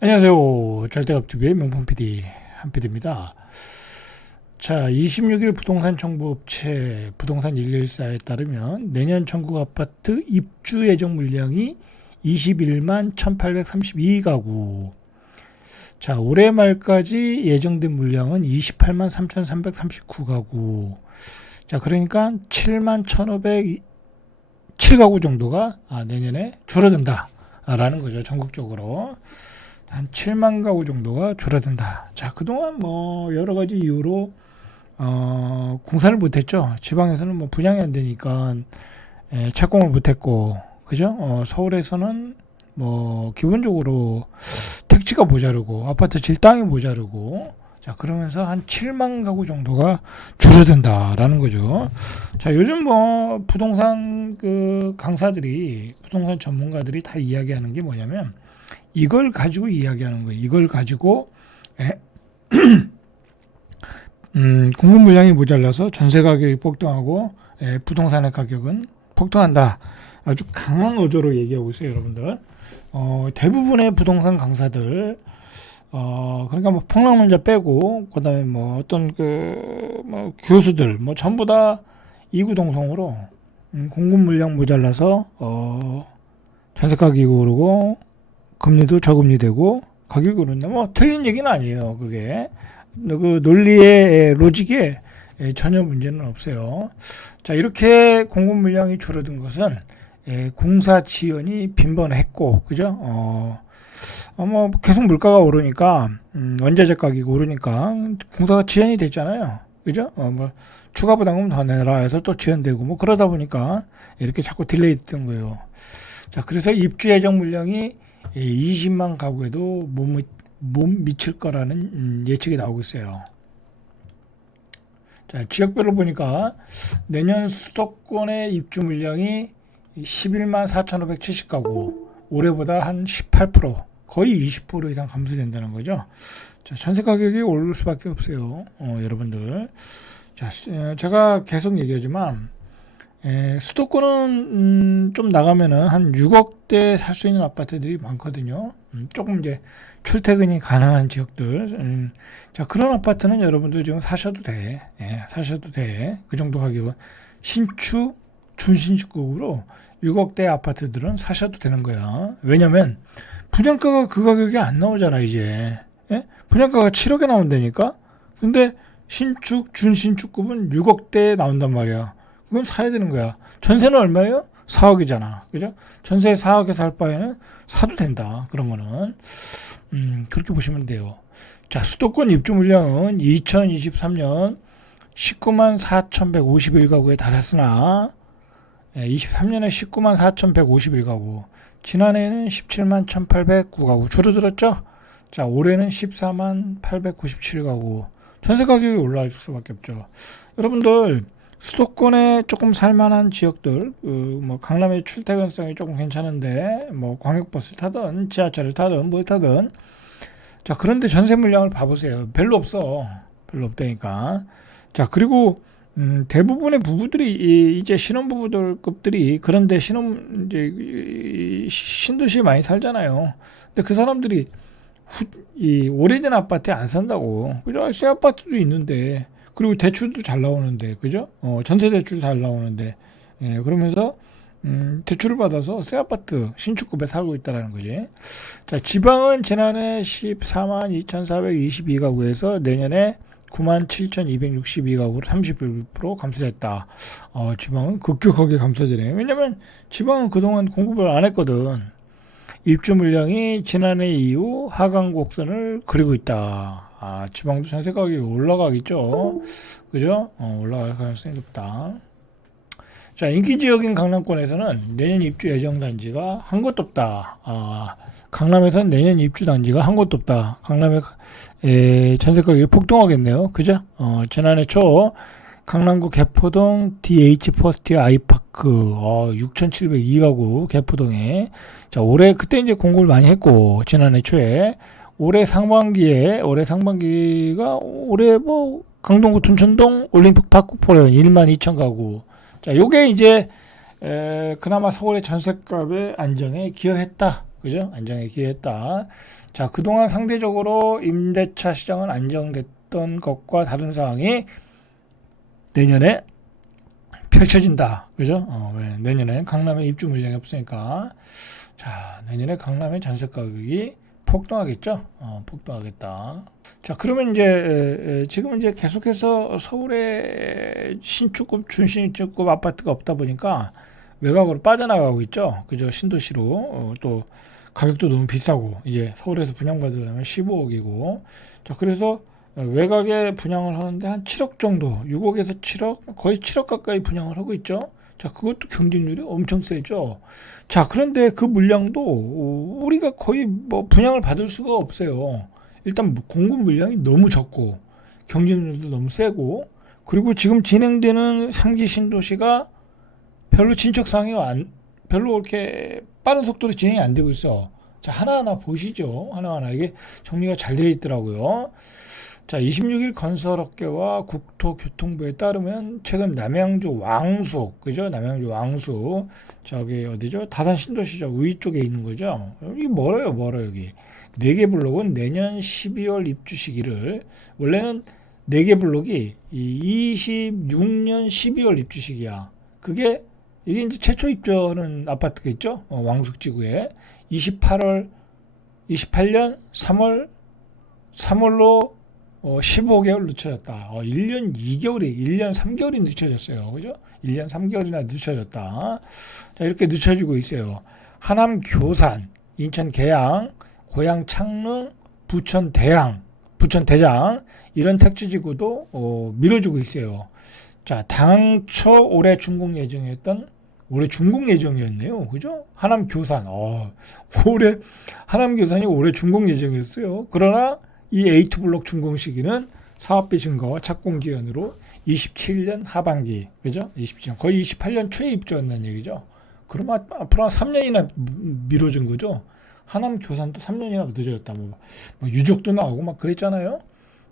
안녕하세요. 절대업TV의 명품 PD 한PD입니다. 자, 26일 부동산 정보업체 부동산 114에 따르면 내년 전국 아파트 입주 예정 물량이 21만 1832가구. 자, 올해 말까지 예정된 물량은 28만 3339가구. 자, 그러니까 7만 1507가구 정도가 내년에 줄어든다라는 거죠. 전국적으로. 한 7만 가구 정도가 줄어든다. 자, 그동안 뭐 여러 가지 이유로 공사를 못했죠. 지방에서는 뭐 분양이 안 되니까 착공을 못했고, 그죠? 서울에서는 뭐 기본적으로 택지가 모자르고 아파트 질당이 모자르고, 자, 그러면서 한 7만 가구 정도가 줄어든다라는 거죠. 자, 요즘 뭐 부동산 강사들이, 부동산 전문가들이 다 이야기하는 게 뭐냐면 이걸 가지고 이야기하는 거예요. 이걸 가지고 공급 물량이 모자라서 전세 가격이 폭등하고 부동산의 가격은 폭등한다. 아주 강한 어조로 얘기하고 있어요, 여러분들. 대부분의 부동산 강사들, 그러니까 뭐 폭락론자 빼고, 그다음에 뭐 어떤 뭐 교수들, 뭐 전부 다 이구동성으로 공급 물량 모자라서 전세 가격이 오르고 금리도 저금리 되고 가격이 오른다. 뭐 틀린 얘기는 아니에요. 그게 그 논리의 로직에 전혀 문제는 없어요. 자, 이렇게 공급 물량이 줄어든 것은 공사 지연이 빈번했고, 그죠? 뭐 계속 물가가 오르니까 원자재 가격이 오르니까 공사가 지연이 됐잖아요. 그죠? 뭐 추가 부담금 더 내라 해서 또 지연되고 뭐 그러다 보니까 이렇게 자꾸 딜레이 됐던 거예요. 자, 그래서 입주 예정 물량이 20만 가구에도 못 미칠 거라는 예측이 나오고 있어요. 자, 지역별로 보니까 내년 수도권의 입주 물량이 11만 4,570가구, 올해보다 한 18%, 거의 20% 이상 감소된다는 거죠. 자, 전세 가격이 오를 수밖에 없어요. 여러분들. 자, 제가 계속 얘기하지만 수도권은 좀 나가면은 한 6억대 살 수 있는 아파트들이 많거든요. 조금 이제 출퇴근이 가능한 지역들. 자, 그런 아파트는 여러분들 지금 사셔도 돼. 사셔도 돼. 그 정도 가격은 신축, 준신축급으로 6억대 아파트들은 사셔도 되는 거야. 왜냐면 분양가가 그 가격이 안 나오잖아, 이제. 분양가가 7억에 나온다니까? 근데 신축, 준신축급은 6억대에 나온단 말이야. 그건 사야 되는 거야. 전세는 얼마예요? 4억이잖아. 그죠? 전세 4억에 살 바에는 사도 된다. 그런 거는. 그렇게 보시면 돼요. 자, 수도권 입주 물량은 2023년 19만 4,151가구에 달했으나, 23년에 19만 4,151가구, 지난해에는 17만 1,809가구 줄어들었죠? 자, 올해는 14만 897가구. 전세 가격이 올라갈 수밖에 없죠. 여러분들, 수도권에 조금 살만한 지역들, 뭐 강남의 출퇴근성이 조금 괜찮은데, 뭐 광역버스를 타든 지하철을 타든 뭘 타든, 자, 그런데 전세 물량을 봐보세요. 별로 없어. 별로 없다니까. 자, 그리고 대부분의 부부들이 이제 신혼부부들급들이, 그런데 이제 신도시에 많이 살잖아요. 근데 그 사람들이 이 오래된 아파트에 안 산다고. 그죠? 새 아파트도 있는데, 그리고 대출도 잘 나오는데, 그죠? 전세 대출 잘 나오는데, 그러면서 대출을 받아서 새 아파트 신축급에 살고 있다라는 거지. 자, 지방은 지난해 14만 2,422가구에서 내년에 9만 7,262가구로 31% 감소했다. 지방은 급격하게 감소되네. 왜냐면 지방은 그동안 공급을 안 했거든. 입주 물량이 지난해 이후 하강 곡선을 그리고 있다. 지방도 전세 가격이 올라가겠죠. 그죠? 올라갈 가능성이 높다. 자, 인기 지역인 강남권에서는 내년 입주 예정 단지가 한 곳도 없다. 강남에서는 내년 입주 단지가 한 곳도 없다. 강남의 전세 가격이 폭등하겠네요. 그죠? 지난해 초 강남구 개포동 DH 퍼스트 아이파크 6,702가구 개포동에, 자, 올해 그때 이제 공급을 많이 했고 지난해 초에 올해 상반기가 올해 뭐 강동구 둔천동 올림픽 파크포레온 1만 2천 가구. 자, 요게 이제 그나마 서울의 전셋값의 안정에 기여했다. 그죠? 안정에 기여했다. 자, 그동안 상대적으로 임대차 시장은 안정됐던 것과 다른 상황이 내년에 펼쳐진다. 그죠? 왜? 내년에 강남에 입주 물량이 없으니까. 자, 내년에 강남의 전세 가격이 폭등하겠죠? 폭등하겠다. 자, 그러면 이제 지금 이제 계속해서 서울에 신축급, 준신축급 아파트가 없다 보니까 외곽으로 빠져나가고 있죠. 그죠? 신도시로 또 가격도 너무 비싸고 이제 서울에서 분양받으려면 15억이고. 자, 그래서 외곽에 분양을 하는데 한 7억 정도, 6억에서 7억, 거의 7억 가까이 분양을 하고 있죠. 자, 그것도 경쟁률이 엄청 세죠. 자, 그런데 그 물량도 우리가 거의 뭐 분양을 받을 수가 없어요. 일단 공급 물량이 너무 적고 경쟁률도 너무 세고, 그리고 지금 진행되는 3기 신도시가 별로 진척상이 별로 그렇게 빠른 속도로 진행이 안 되고 있어. 자, 하나하나 보시죠. 하나하나 이게 정리가 잘 되어 있더라고요. 자, 26일 건설업계와 국토교통부에 따르면 최근 남양주 왕숙, 그죠? 남양주 왕숙, 저기 어디죠? 다산 신도시죠. 위 쪽에 있는 거죠. 여기 멀어요, 여기. 4개 블록은 내년 12월 입주 시기를, 원래는 4개 블록이 26년 12월 입주 시기야. 이게 이제 최초 입주하는 아파트가 있죠? 왕숙지구에. 28년 3월로 15개월 늦춰졌다. 1년 2개월이, 1년 3개월이 늦춰졌어요. 그죠? 1년 3개월이나 늦춰졌다. 자, 이렇게 늦춰지고 있어요. 하남 교산, 인천 계양, 고양 창릉, 부천 대장, 이런 택지지구도 밀어주고 있어요. 자, 당초 올해 준공 예정이었네요. 그죠? 하남 교산, 하남 교산이 올해 준공 예정이었어요. 그러나 이 A2 블록 준공 시기는 사업비 증가와 착공 지연으로 27년 하반기, 그죠? 27년, 거의 28년 초에 입주한다는 얘기죠. 그러면 앞으로 한 3년이나 미뤄진 거죠. 하남 교산도 3년이나 늦어졌다. 뭐 유족도 나오고 막 그랬잖아요.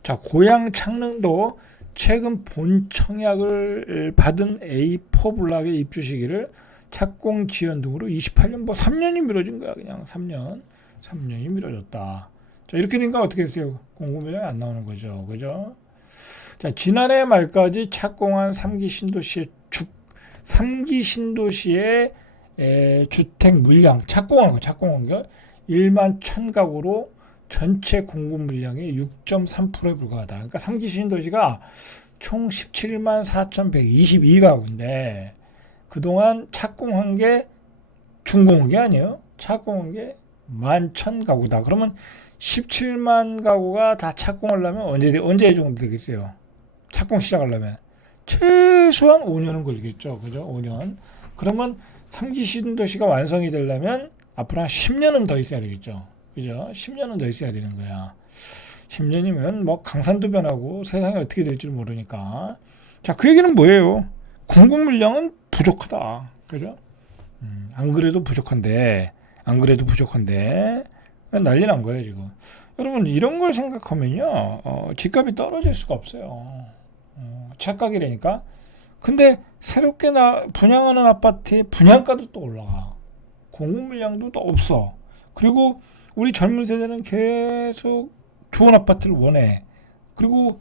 자, 고양 창릉도 최근 본 청약을 받은 A4 블록의 입주 시기를 착공 지연 등으로 28년, 3년이 미뤄진 거야. 그냥 3년이 미뤄졌다. 자, 이렇게 되니까 어떻게 했어요? 공급 물량이 안 나오는 거죠. 그죠? 자, 지난해 말까지 착공한 3기 신도시의 주택 물량, 착공한 거 1만 1000가구로 전체 공급 물량의 6.3%에 불과하다. 그러니까 3기 신도시가 총 17만 4,122가구인데 그동안 착공한 게 준공한 게 아니에요. 착공한 게 11,000가구다. 그러면 17만 가구가 다 착공하려면 언제 정도 되겠어요? 착공 시작하려면 최소한 5년은 걸리겠죠. 그죠? 5년. 그러면 3기 신도시가 완성이 되려면 앞으로 한 10년은 더 있어야 되겠죠. 그죠? 10년은 더 있어야 되는 거야. 10년이면 뭐 강산도 변하고 세상이 어떻게 될지 모르니까. 자, 그 얘기는 뭐예요? 공급 물량은 부족하다. 그죠? 안 그래도 부족한데 난리 난 거예요, 지금. 여러분, 이런 걸 생각하면요, 집값이 떨어질 수가 없어요. 착각이라니까. 근데 새롭게 분양하는 아파트의 분양가도 또 올라가. 공급 물량도 또 없어. 그리고 우리 젊은 세대는 계속 좋은 아파트를 원해. 그리고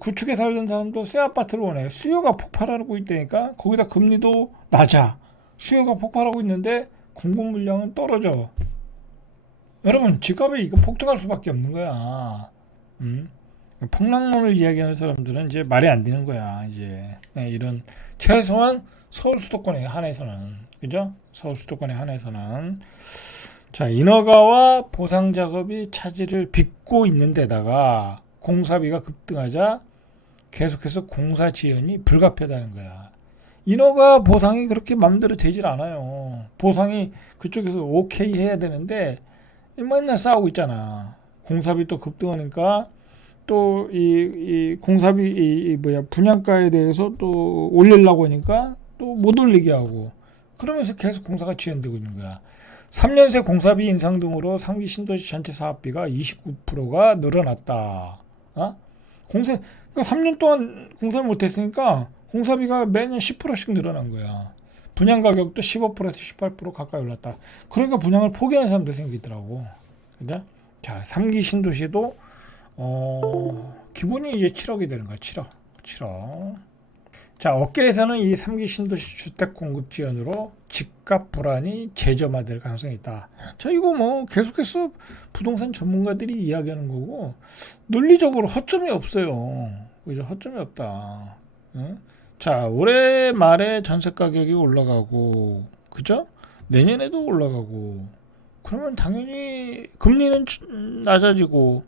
구축에 살던 사람도 새 아파트를 원해. 수요가 폭발하고 있다니까. 거기다 금리도 낮아. 수요가 폭발하고 있는데 공급 물량은 떨어져. 여러분, 집값이 이거 폭등할 수밖에 없는 거야. 폭락론을 이야기하는 사람들은 이제 말이 안 되는 거야. 이제 이런 최소한 서울 수도권에 한해서는, 그죠? 서울 수도권에 한해서는. 자, 인허가와 보상 작업이 차질을 빚고 있는 데다가 공사비가 급등하자 계속해서 공사 지연이 불가피하다는 거야. 인허가 보상이 그렇게 마음대로 되질 않아요. 보상이 그쪽에서 오케이 해야 되는데 맨날 싸우고 있잖아. 공사비 또 급등하니까 또 이 공사비 분양가에 대해서 또 올리려고 하니까 또 못 올리게 하고, 그러면서 계속 공사가 지연되고 있는 거야. 3년 새 공사비 인상 등으로 3기 신도시 전체 사업비가 29%가 늘어났다. 그러니까 3년 동안 공사를 못했으니까 공사비가 매년 10%씩 늘어난 거야. 분양 가격도 15%에서 18% 가까이 올랐다. 그러니까 분양을 포기하는 사람도 생기더라고. 그죠? 자, 3기 신도시도 기본이 이제 7억이 되는 거야. 7억. 자, 업계에서는 이 3기 신도시 주택 공급 지연으로 집값 불안이 재점화될 가능성이 있다. 자, 이거 뭐 계속해서 부동산 전문가들이 이야기하는 거고 논리적으로 허점이 없어요. 그죠? 허점이 없다. 응? 자, 올해 말에 전세 가격이 올라가고, 그죠? 내년에도 올라가고, 그러면 당연히 금리는 낮아지고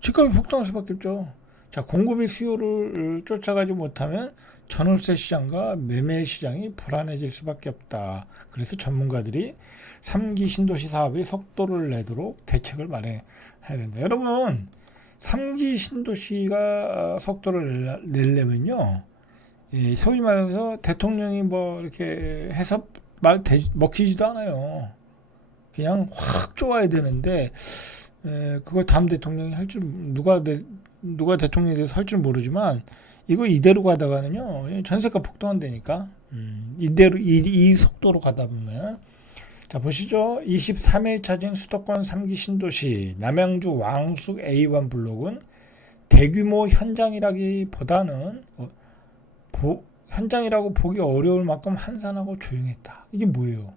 집값이 폭등할 수밖에 없죠. 자, 공급이 수요를 쫓아가지 못하면 전월세 시장과 매매 시장이 불안해질 수밖에 없다. 그래서 전문가들이 3기 신도시 사업에 속도를 내도록 대책을 마련해야 된다. 여러분, 3기 신도시가 속도를 내려면요, 소위 말해서 대통령이 뭐 이렇게 해서 먹히지도 않아요. 그냥 확 좋아야 되는데, 그거 다음 대통령이 할 줄, 누가 대통령에 대해서 할 줄 모르지만, 이거 이대로 가다가는요, 전세가 폭등한다니까. 이대로, 이 속도로 가다 보면. 자, 보시죠. 23일 차진 수도권 3기 신도시 남양주 왕숙 A1 블록은 대규모 현장이라기보다는 현장이라고 보기 어려울 만큼 한산하고 조용했다. 이게 뭐예요?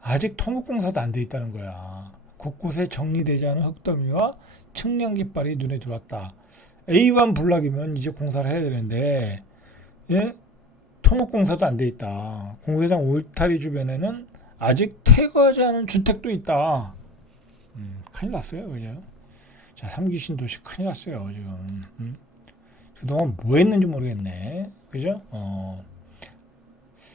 아직 토목공사도 안 돼 있다는 거야. 곳곳에 정리되지 않은 흙더미와 측량 깃발이 눈에 들어왔다. A1 블록이면 이제 공사를 해야 되는데, 예? 토목공사도 안 돼 있다. 공사장 울타리 주변에는 아직 퇴거하지 않은 주택도 있다. 큰일 났어요, 그죠? 자, 3기 신도시 큰일 났어요, 지금. 그동안 뭐 했는지 모르겠네. 그죠?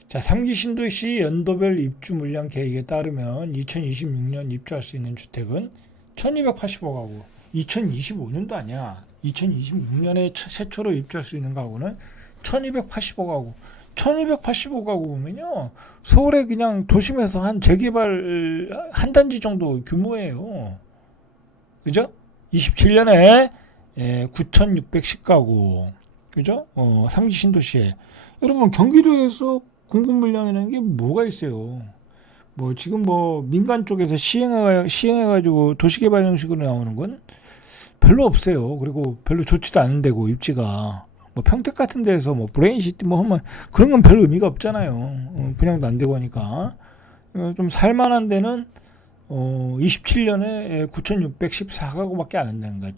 자, 3기 신도시 연도별 입주 물량 계획에 따르면 2026년 입주할 수 있는 주택은 1285가구. 2025년도 아니야. 2026년에 최초로 입주할 수 있는 가구는 1285가구. 1285가구 보면요, 서울에 그냥 도심에서 한 재개발 한 단지 정도 규모예요. 그죠? 27년에 9,610가구. 그죠? 3기 신도시에. 여러분, 경기도에서 공급 물량이라는 게 뭐가 있어요? 뭐, 지금 뭐, 민간 쪽에서 시행해가지고 도시개발 형식으로 나오는 건 별로 없어요. 그리고 별로 좋지도 않은 데고, 입지가. 뭐 평택 같은 데에서 뭐 브레인시티 뭐 하면 그런 건 별 의미가 없잖아요. 분양도 안 되고 하니까. 좀 살만한 데는 27년에 9,614가구밖에 안 한다는 거예요.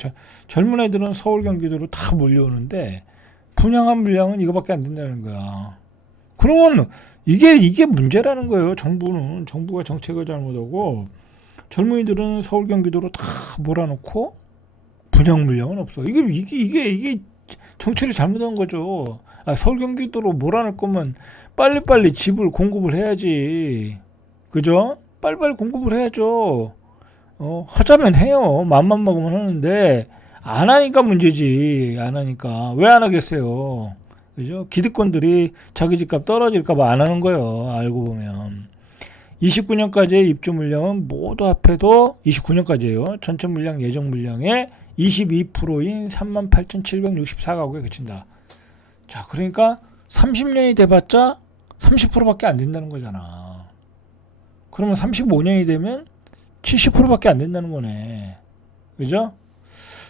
젊은 애들은 서울 경기도로 다 몰려오는데 분양한 물량은 이거밖에 안 된다는 거야. 그러면 이게 문제라는 거예요. 정부가 정책을 잘못하고 젊은이들은 서울 경기도로 다 몰아놓고 분양 물량은 없어. 이게 정치를 잘못한 거죠. 서울 경기도로 몰아낼 거면 빨리빨리 집을 공급을 해야지. 그죠? 빨리빨리 공급을 해야죠. 하자면 해요. 맘만 먹으면 하는데 안 하니까 문제지. 안 하니까. 왜 안 하겠어요? 그죠? 기득권들이 자기 집값 떨어질까 봐 안 하는 거예요. 알고 보면. 29년까지의 입주 물량은 모두 합해도 29년까지예요. 전체 물량 예정 물량의 22%인 38,764가구에 그친다. 자, 그러니까 30년이 돼봤자 30%밖에 안 된다는 거잖아. 그러면 35년이 되면 70%밖에 안 된다는 거네. 그죠?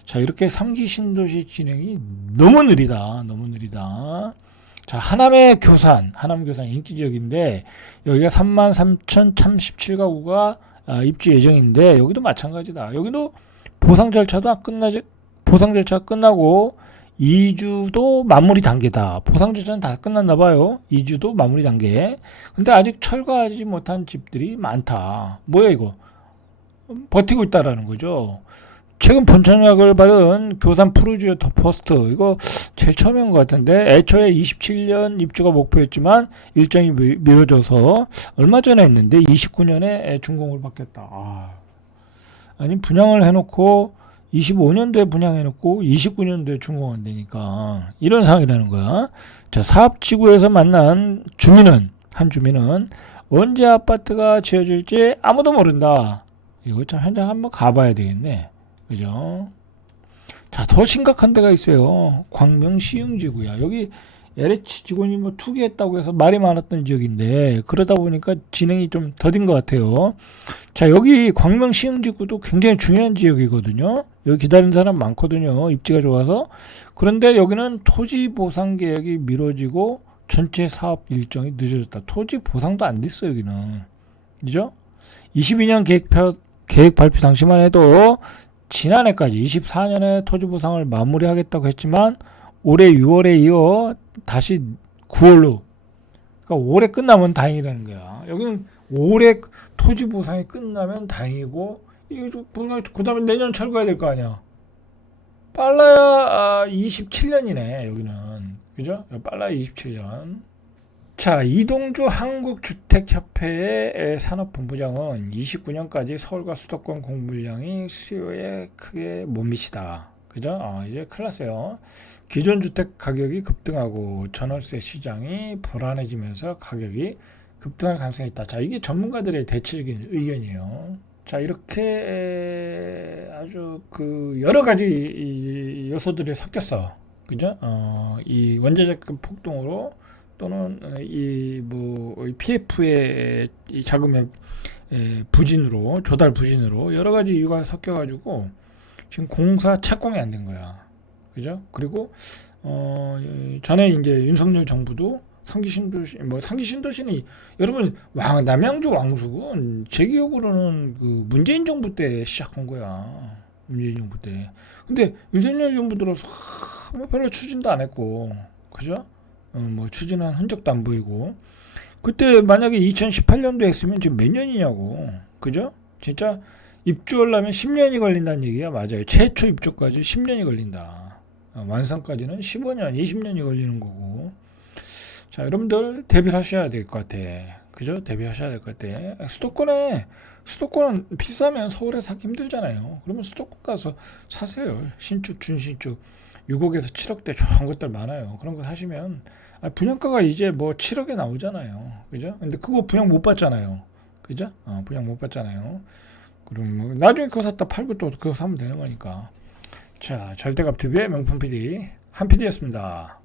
자, 이렇게 3기 신도시 진행이 너무 느리다. 자, 하남 교산 인기 지역인데 여기가 33,037가구가 입주 예정인데 여기도 마찬가지다. 여기도 보상 절차가 끝나고 2주도 마무리 단계다. 보상 절차는 다 끝났나 봐요. 2주도 마무리 단계. 근데 아직 철거하지 못한 집들이 많다. 뭐야 이거? 버티고 있다라는 거죠. 최근 본청약을 받은 교산 푸르지오 더 퍼스트, 이거 제일 처음인 것 같은데 애초에 27년 입주가 목표였지만 일정이 미뤄져서 얼마 전에 했는데 29년에 준공을 받겠다. 아니 분양을 해놓고 25년도에 분양해놓고 29년도에 준공한다니까 이런 상황이라는 거야. 자, 사업지구에서 만난 한 주민은 언제 아파트가 지어질지 아무도 모른다. 이거 참 현장 한번 가봐야 되겠네. 그죠? 자, 더 심각한 데가 있어요. 광명 시흥지구야. 여기 LH 직원이 뭐 투기했다고 해서 말이 많았던 지역인데 그러다 보니까 진행이 좀 더딘 것 같아요. 자, 여기 광명 시흥지구도 굉장히 중요한 지역이거든요. 여기 기다리는 사람 많거든요. 입지가 좋아서. 그런데 여기는 토지 보상 계획이 미뤄지고 전체 사업 일정이 늦어졌다. 토지 보상도 안 됐어 여기는. 그죠? 22년 계획 발표 당시만 해도 지난해까지 24년에 토지 보상을 마무리하겠다고 했지만 올해 6월에 이어 다시 9월로, 그러니까 올해 끝나면 다행이라는 거야. 여기는 올해 토지 보상이 끝나면 다행이고 이게 그 다음에 내년 철거해야 될 거 아니야. 빨라야 27년이네 여기는. 그죠? 빨라야 27년. 자, 이동주 한국주택협회의 산업본부장은 29년까지 서울과 수도권 공급량이 수요에 크게 못 미치다. 그죠? 이제 큰일 났어요. 기존 주택 가격이 급등하고 전월세 시장이 불안해지면서 가격이 급등할 가능성이 있다. 자, 이게 전문가들의 대체적인 의견이에요. 자, 이렇게 아주 그 여러 가지 요소들이 섞였어. 그죠? 이 원자재급 폭등으로 또는 이 뭐 PF의 이 자금의 부진으로, 조달 부진으로 여러 가지 이유가 섞여가지고 지금 공사 착공이 안 된 거야. 그죠? 그리고 전에 이제 윤석열 정부도 상기 신도시는 여러분 남양주 왕숙은 제 기억으로는 그 문재인 정부 때 시작한 거야. 문재인 정부 때. 근데 윤석열 정부 들어서 뭐 별로 추진도 안 했고, 그죠? 뭐 추진한 흔적도 안 보이고. 그때 만약에 2018년도 했으면 지금 몇 년이냐고. 그죠? 진짜 입주하려면 10년이 걸린다는 얘기야. 맞아요. 최초 입주까지 10년이 걸린다. 완성까지는 15년, 20년이 걸리는 거고. 자, 여러분들 대비를 하셔야 될 것 같아. 그죠? 대비하셔야 될 것 같아. 수도권은 비싸면 서울에 사기 힘들잖아요. 그러면 수도권 가서 사세요. 신축, 준신축. 6억에서 7억대 좋은 것들 많아요. 그런 거 사시면 분양가가 이제 뭐 7억에 나오잖아요. 그죠? 근데 그거 분양 못 받잖아요. 그죠? 분양 못 받잖아요. 그럼 뭐 나중에 그거 샀다 팔고 또 그거 사면 되는 거니까. 자, 절대값 TV의 명품 PD 한 PD였습니다.